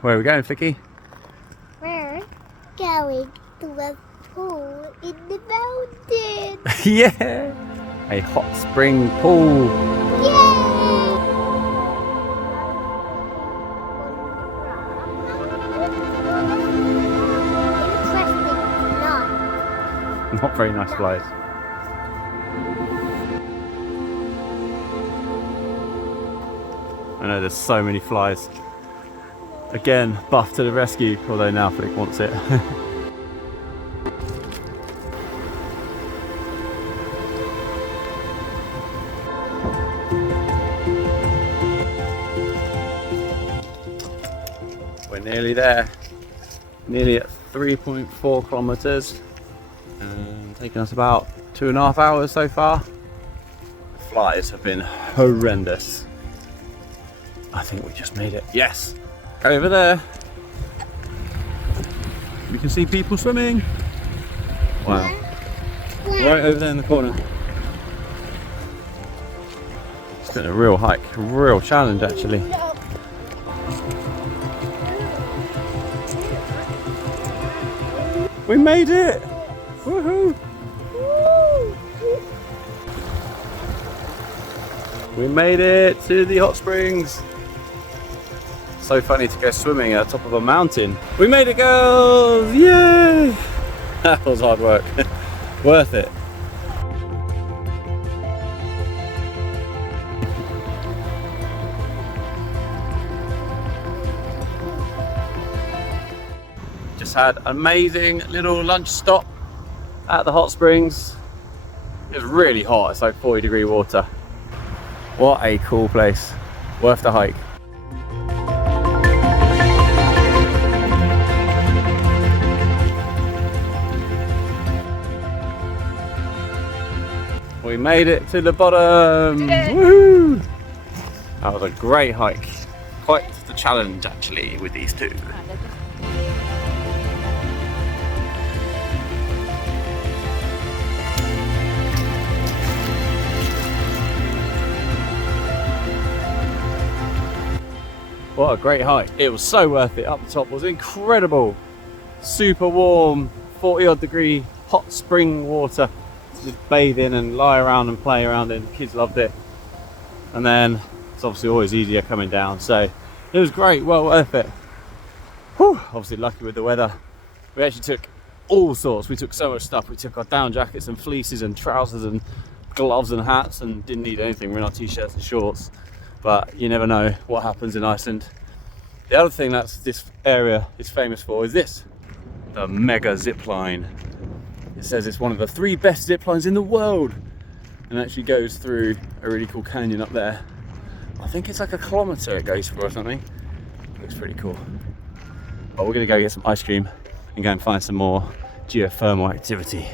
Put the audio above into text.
Where are we going, Flicky? We're going to a pool in the mountain. Yeah! A hot spring pool. Yay! Not very nice flies. I know there's so many flies. Again, Buff to the rescue, although now Flick wants it. We're nearly there. Nearly at 3.4 kilometers. Taking us about 2.5 hours so far. The flies have been horrendous. I think we just made it. Yes! Over there. We can see people swimming. Wow. Right over there in the corner. It's been a real hike, a real challenge actually. We made it! Woohoo! We made it to the hot springs. So funny to go swimming at the top of a mountain. We made it, girls! Yay! That was hard work. Worth it. Just had an amazing little lunch stop at the hot springs. It was really hot, it's like 40-degree water. What a cool place. Worth the hike. We made it to the bottom. Woohoo! That was a great hike. Quite the challenge actually with these two. What a great hike. It was so worth it. Up the top was incredible. Super warm, 40-odd degree hot spring water to just bathe in and lie around and play around in. Kids loved it. And then it's obviously always easier coming down. So it was great, well worth it. Whew, obviously lucky with the weather. We actually took all sorts. We took so much stuff. We took our down jackets and fleeces and trousers and gloves and hats and didn't need anything. We're in our t-shirts and shorts. But you never know what happens in Iceland. The other thing that this area is famous for is this, the mega zip line. It says it's one of the 3 best zip lines in the world, and it actually goes through a really cool canyon up there. I think it's like 1 kilometer it goes for or something. Looks pretty cool. But we're gonna go get some ice cream and go and find some more geothermal activity.